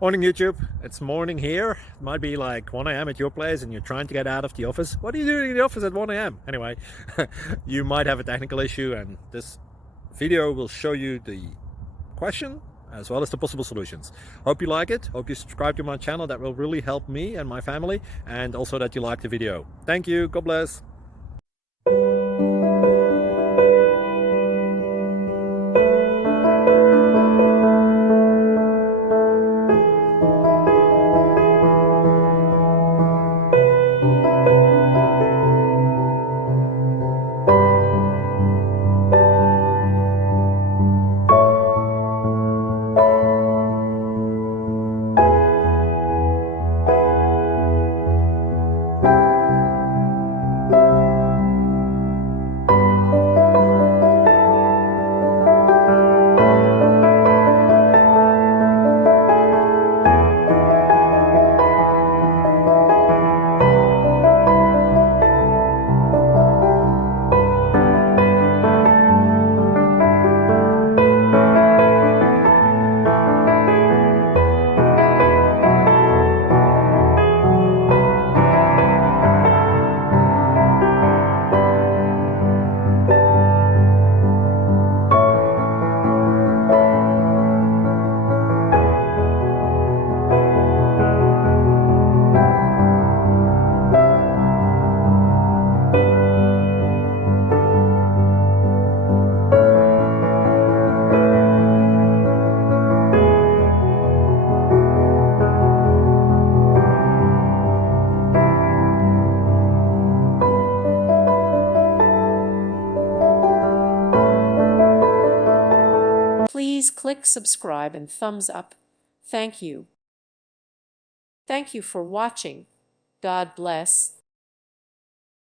Morning YouTube, it's morning here. It might be like 1 a.m. at your place and you're trying to get out of the office. What are you doing in the office at 1 a.m.? Anyway, you might have a technical issue and this video will show you the question as well as the possible solutions. Hope you like it, hope you subscribe to my channel. That will really help me and my family, and also that you like the video. Thank you, God bless. Please click subscribe and thumbs up. Thank you. Thank you for watching. God bless.